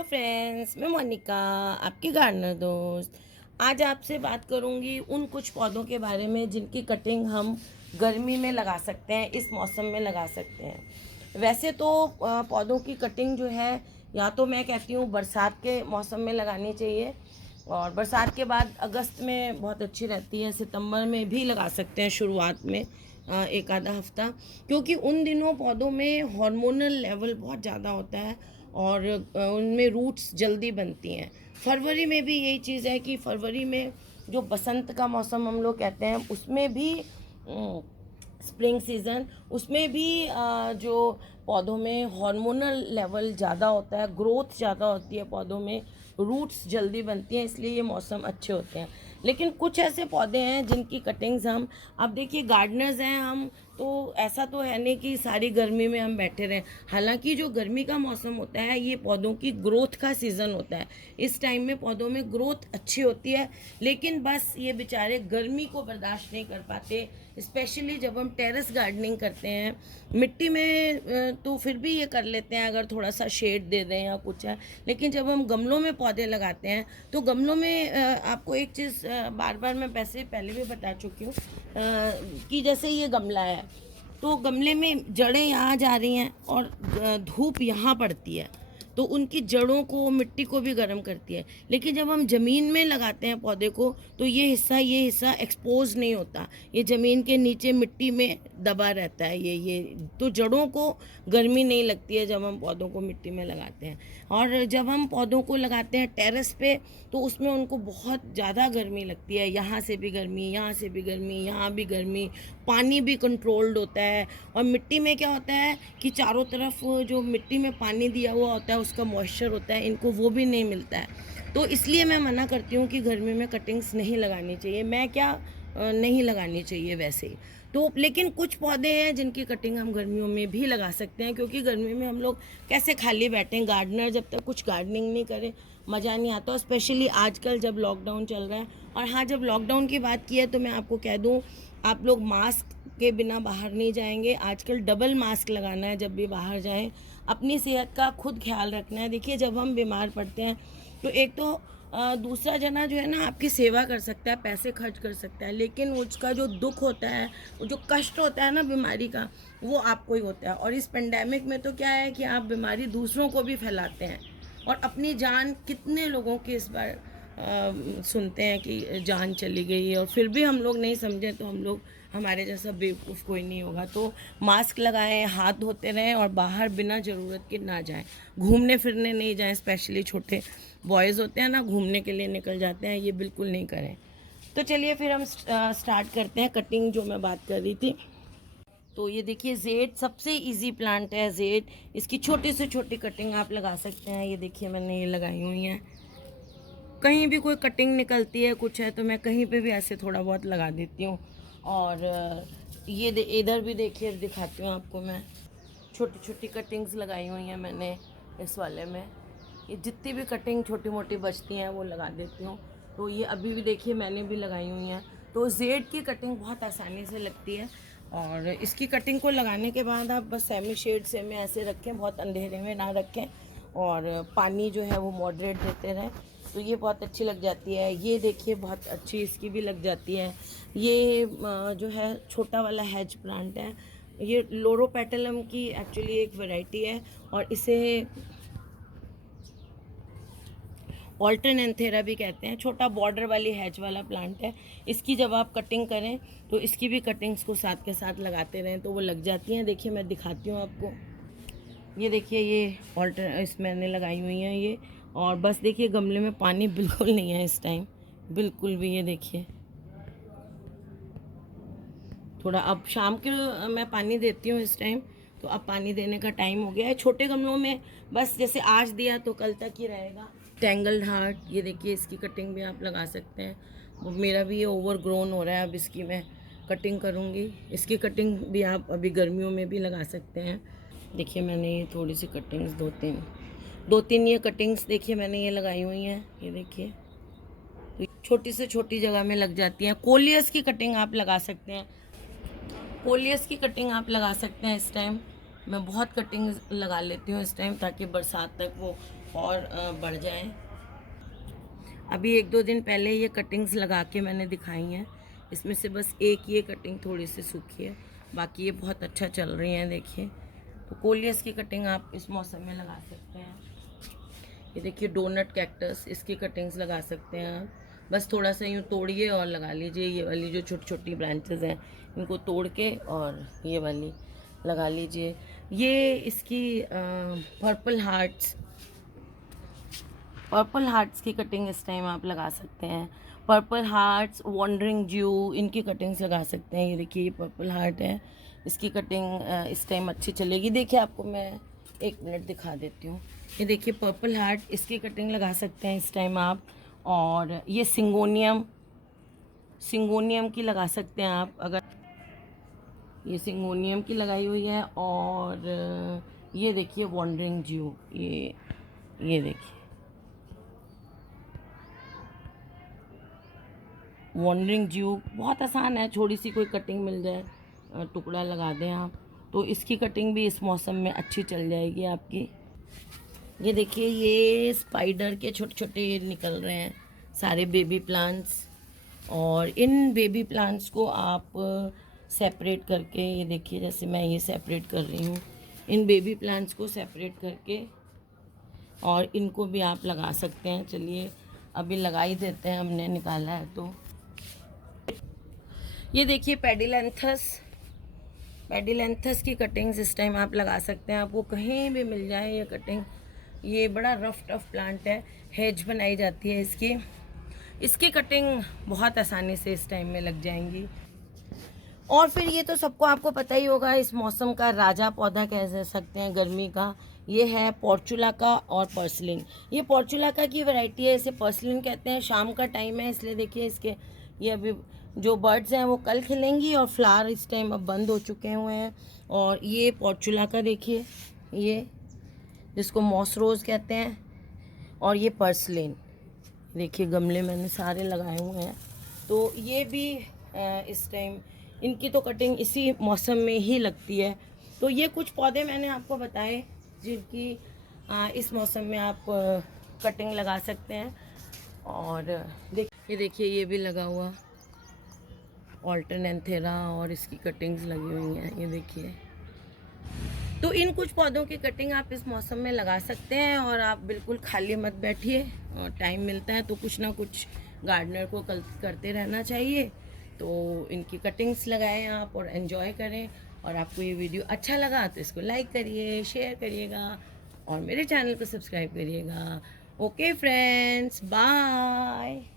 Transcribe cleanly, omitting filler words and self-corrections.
Hello friends, मैं मोनिका, आपकी gardener दोस्त। आज आपसे बात करूंगी उन कुछ पौधों के बारे में जिनकी कटिंग हम गर्मी में लगा सकते हैं, इस मौसम में लगा सकते हैं। वैसे तो पौधों की कटिंग जो है, या तो मैं कहती हूँ बरसात के मौसम में लगानी चाहिए, और बरसात के बाद अगस्त में बहुत अच्छी रहती है। सितंबर में भी लगा सकते हैं, शुरुआत में एक आधा हफ्ता, क्योंकि उन दिनों पौधों में हार्मोनल लेवल बहुत ज़्यादा होता है और उनमें रूट्स जल्दी बनती हैं। फरवरी में भी यही चीज़ है कि फरवरी में जो बसंत का मौसम हम लोग कहते हैं, उसमें भी स्प्रिंग सीज़न, उसमें भी जो पौधों में हार्मोनल लेवल ज़्यादा होता है, ग्रोथ ज़्यादा होती है पौधों में, रूट्स जल्दी बनती हैं, इसलिए ये मौसम अच्छे होते हैं। लेकिन कुछ ऐसे पौधे हैं जिनकी कटिंग्स हम, अब देखिए गार्डनर्स हैं हम, तो ऐसा तो है नहीं कि सारी गर्मी में हम बैठे रहें। हालांकि जो गर्मी का मौसम होता है, ये पौधों की ग्रोथ का सीज़न होता है। इस टाइम में पौधों में ग्रोथ अच्छी होती है, लेकिन बस ये बेचारे गर्मी को बर्दाश्त नहीं कर पाते। स्पेशली जब हम टेरेस गार्डनिंग करते हैं, मिट्टी में तो फिर भी ये कर लेते हैं अगर थोड़ा सा शेड दे दें या कुछ है। लेकिन जब हम गमलों में पौधे लगाते हैं, तो गमलों में आपको एक चीज़ बार बार मैं पहले भी बता चुकी हूँ कि जैसे ये गमला है, तो गमले में जड़ें यहाँ जा रही हैं और धूप यहाँ पड़ती है, तो उनकी जड़ों को, मिट्टी को भी गर्म करती है। लेकिन जब हम ज़मीन में लगाते हैं पौधे को, तो ये हिस्सा एक्सपोज नहीं होता, ये ज़मीन के नीचे मिट्टी में दबा रहता है। ये तो जड़ों को गर्मी नहीं लगती है जब हम पौधों को मिट्टी में लगाते हैं। और जब हम पौधों को लगाते हैं टेरेस पे, तो उसमें उनको बहुत ज़्यादा गर्मी लगती है, यहाँ से भी गर्मी, यहाँ से भी गर्मी, यहाँ भी गर्मी, पानी भी कंट्रोल्ड होता है। और मिट्टी में क्या होता है कि चारों तरफ जो मिट्टी में पानी दिया हुआ होता है, उसका मॉइस्चर होता है, इनको वो भी नहीं मिलता है। तो इसलिए मैं मना करती हूँ कि गर्मी में कटिंग्स नहीं लगानी चाहिए। मैं क्या नहीं लगानी चाहिए वैसे ही। तो लेकिन कुछ पौधे हैं जिनकी कटिंग हम गर्मियों में भी लगा सकते हैं, क्योंकि गर्मी में हम लोग कैसे खाली बैठें, गार्डनर जब तक कुछ गार्डनिंग नहीं करें मज़ा नहीं आता। स्पेशली आजकल जब लॉकडाउन चल रहा है। और हाँ, जब लॉकडाउन की बात की है तो मैं आपको कह दूँ, आप लोग मास्क के बिना बाहर नहीं जाएंगे। आजकल डबल मास्क लगाना है जब भी बाहर जाएं। अपनी सेहत का खुद ख्याल रखना है। देखिए, जब हम बीमार पड़ते हैं, तो एक तो दूसरा जना जो है ना आपकी सेवा कर सकता है, पैसे खर्च कर सकता है, लेकिन उसका जो दुख होता है, जो कष्ट होता है ना बीमारी का, वो आपको ही होता है। और इस पेंडेमिक में तो क्या है कि आप बीमारी दूसरों को भी फैलाते हैं, और अपनी जान, कितने लोगों की इस बार सुनते हैं कि जान चली गई है, और फिर भी हम लोग नहीं समझे, तो हम लोग, हमारे जैसा बेवकूफ़ कोई नहीं होगा। तो मास्क लगाएं, हाथ धोते रहें, और बाहर बिना ज़रूरत के ना जाएं, घूमने फिरने नहीं जाएं। स्पेशली छोटे बॉयज़ होते हैं ना, घूमने के लिए निकल जाते हैं, ये बिल्कुल नहीं करें। तो चलिए फिर हम स्टार्ट करते हैं कटिंग, जो मैं बात कर रही थी। तो ये देखिए, जेड सबसे इजी प्लांट है जेड। इसकी छोटी से छोटी कटिंग आप लगा सकते हैं। ये देखिए, मैंने ये लगाई हुई हैं। कहीं भी कोई कटिंग निकलती है, कुछ है, तो मैं कहीं पे भी ऐसे थोड़ा बहुत लगा देती हूँ। और ये इधर भी देखिए, दिखाती हूँ आपको मैं, छोटी छोटी कटिंग्स लगाई हुई हैं मैंने इस वाले में। ये जितनी भी कटिंग छोटी मोटी बचती हैं वो लगा देती हूँ। तो ये अभी भी देखिए मैंने भी लगाई हुई हैं। तो जेड की कटिंग बहुत आसानी से लगती है, और इसकी कटिंग को लगाने के बाद आप बस सेमी शेड से में ऐसे रखें, बहुत अंधेरे में ना रखें, और पानी जो है वो मॉडरेट देते रहें, तो ये बहुत अच्छी लग जाती है। ये देखिए, बहुत अच्छी इसकी भी लग जाती है। ये जो है छोटा वाला हैज प्लांट है, ये लोरोपेटलम की एक्चुअली एक वैरायटी है, और इसे ऑल्टरनेंथेरा भी कहते हैं। छोटा बॉर्डर वाली हैज वाला प्लांट है। इसकी जब आप कटिंग करें, तो इसकी भी कटिंग्स को साथ के साथ लगाते रहें, तो वो लग जाती हैं। देखिए, मैं दिखाती हूँ आपको। ये देखिए, ये इस मैंने लगाई हुई हैं ये। और बस देखिए, गमले में पानी बिल्कुल नहीं है इस टाइम, बिल्कुल भी। ये देखिए, थोड़ा अब शाम के मैं पानी देती हूँ इस टाइम, तो अब पानी देने का टाइम हो गया है। छोटे गमलों में बस जैसे आज दिया तो कल तक ही रहेगा। टैंगल्ड हार्ट, ये देखिए, इसकी कटिंग भी आप लगा सकते हैं। वो मेरा भी ये ओवर ग्रोन हो रहा है, अब इसकी मैं कटिंग करूँगी। इसकी कटिंग भी आप अभी गर्मियों में भी लगा सकते हैं। देखिए, मैंने ये थोड़ी सी कटिंग्स, दो तीन ये कटिंग्स देखिए मैंने ये लगाई हुई हैं। ये देखिए, तो छोटी से छोटी जगह में लग जाती हैं। कोलियस की कटिंग आप लगा सकते हैं, कोलियस की कटिंग आप लगा सकते हैं इस टाइम। मैं बहुत कटिंग लगा लेती हूँ इस टाइम, ताकि बरसात तक वो और बढ़ जाएं। अभी 1-2 दिन पहले ये कटिंग्स लगा के मैंने दिखाई हैं, इसमें से बस एक ये कटिंग थोड़ी सी सूखी है, बाकी ये बहुत अच्छा चल रही हैं। देखिए, तो कोलियस की कटिंग आप इस मौसम में लगा सकते हैं। ये देखिए डोनट कैक्टस, इसकी कटिंग्स लगा सकते हैं आप। बस थोड़ा सा यूँ तोड़िए और लगा लीजिए। ये वाली जो छोटी छोटी ब्रांचेस हैं इनको तोड़ के और ये वाली लगा लीजिए। ये इसकी पर्पल हार्ट्स की कटिंग इस टाइम आप लगा सकते हैं। पर्पल हार्ट्स, वॉन्डरिंग ड्यू, इनकी कटिंग्स लगा सकते हैं। ये देखिए, ये पर्पल हार्ट है, इसकी कटिंग इस टाइम अच्छी चलेगी। देखिए, आपको मैं 1 मिनट दिखा देती हूँ। ये देखिए पर्पल हार्ट, इसकी कटिंग लगा सकते हैं इस टाइम आप। और ये सिंगोनियम की लगा सकते हैं आप, अगर ये सिंगोनियम की लगाई हुई है। और ये देखिए वॉन्डरिंग ड्यू, ये देखिए वॉन्डरिंग ड्यू बहुत आसान है, थोड़ी सी कोई कटिंग मिल जाए, टुकड़ा लगा दें आप, तो इसकी कटिंग भी इस मौसम में अच्छी चल जाएगी आपकी। ये देखिए, ये स्पाइडर के छोटे छोटे निकल रहे हैं सारे बेबी प्लांट्स। और इन बेबी प्लांट्स को आप सेपरेट करके, ये देखिए जैसे मैं ये सेपरेट कर रही हूँ, इन बेबी प्लांट्स को सेपरेट करके और इनको भी आप लगा सकते हैं। चलिए अभी लगा ही देते हैं, हमने निकाला है तो। ये देखिए पेडिलेंथस की कटिंग्स इस टाइम आप लगा सकते हैं। आपको कहीं भी मिल जाए ये कटिंग। ये बड़ा टफ प्लांट है, हेज बनाई जाती है इसकी कटिंग बहुत आसानी से इस टाइम में लग जाएंगी। और फिर ये तो सबको आपको पता ही होगा, इस मौसम का राजा पौधा कह सकते हैं गर्मी का, ये है पोर्चुलाका और पर्सलिन। ये पोर्चुलाका की वैरायटी है, इसे पर्सलिन कहते हैं। शाम का टाइम है इसलिए देखिए इसके ये अभी जो बर्ड्स हैं वो कल खिलेंगी, और फ्लावर इस टाइम अब बंद हो चुके हुए हैं। और ये पोर्चुलाका देखिए, ये जिसको मॉस रोज़ कहते हैं। और ये पर्सलिन देखिए, गमले मैंने सारे लगाए हुए हैं। तो ये भी इस टाइम इनकी तो कटिंग इसी मौसम में ही लगती है। तो ये कुछ पौधे मैंने आपको बताए जिनकी इस मौसम में आप कटिंग लगा सकते हैं। और देखिए ये भी लगा हुआ ऑल्टरनेंथेरा, और इसकी कटिंग्स लगी हुई हैं, ये देखिए। तो इन कुछ पौधों की कटिंग आप इस मौसम में लगा सकते हैं। और आप बिल्कुल खाली मत बैठिए, और टाइम मिलता है तो कुछ ना कुछ गार्डनर को करते रहना चाहिए। तो इनकी कटिंग्स लगाएं आप और एंजॉय करें। और आपको ये वीडियो अच्छा लगा तो इसको लाइक करिए, शेयर करिएगा और मेरे चैनल को सब्सक्राइब करिएगा। Okay friends, bye.